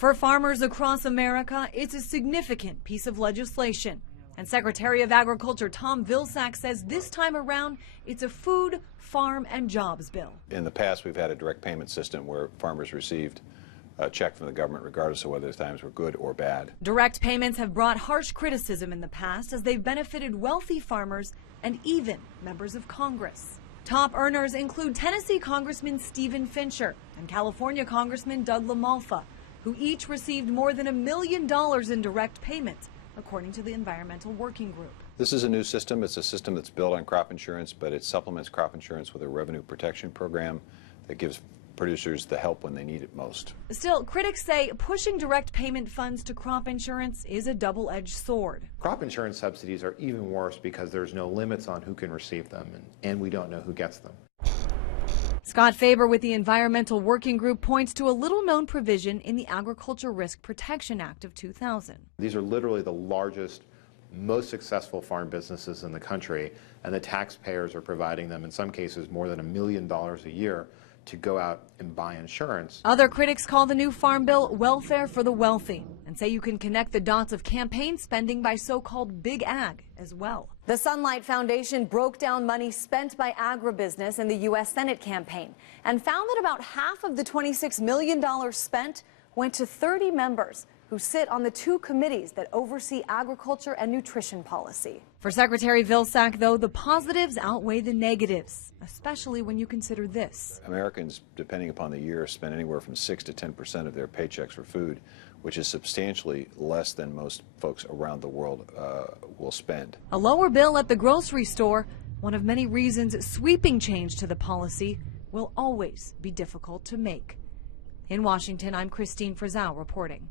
For farmers across America, it's a significant piece of legislation. And Secretary of Agriculture Tom Vilsack says this time around, it's a food, farm, and jobs bill. In the past, we've had a direct payment system where farmers received a check from the government regardless of whether the times were good or bad. Direct payments have brought harsh criticism in the past as they've benefited wealthy farmers and even members of Congress. Top earners include Tennessee Congressman Stephen Fincher and California Congressman Doug LaMalfa, who each received more than $1 million in direct payments, according to the Environmental Working Group. This is a new system. It's a system that's built on crop insurance, but it supplements crop insurance with a revenue protection program that gives producers the help when they need it most. Still, critics say pushing direct payment funds to crop insurance is a double-edged sword. Crop insurance subsidies are even worse because there's no limits on who can receive them, and we don't know who gets them. Scott Faber with the Environmental Working Group points to a little-known provision in the Agriculture Risk Protection Act of 2000. These are literally the largest, most successful farm businesses in the country, and the taxpayers are providing them, in some cases, more than $1 million a year to go out and buy insurance. Other critics call the new farm bill welfare for the wealthy and say you can connect the dots of campaign spending by so-called big ag as well. The Sunlight Foundation broke down money spent by agribusiness in the U.S. Senate campaign and found that about half of the $26 million spent went to 30 members who sit on the two committees that oversee agriculture and nutrition policy. For Secretary Vilsack, though, the positives outweigh the negatives, especially when you consider this. Americans, depending upon the year, spend anywhere from 6 to 10% of their paychecks for food, which is substantially less than most folks around the world will spend. A lower bill at the grocery store, one of many reasons sweeping change to the policy will always be difficult to make. In Washington, I'm Christine Frizzell reporting.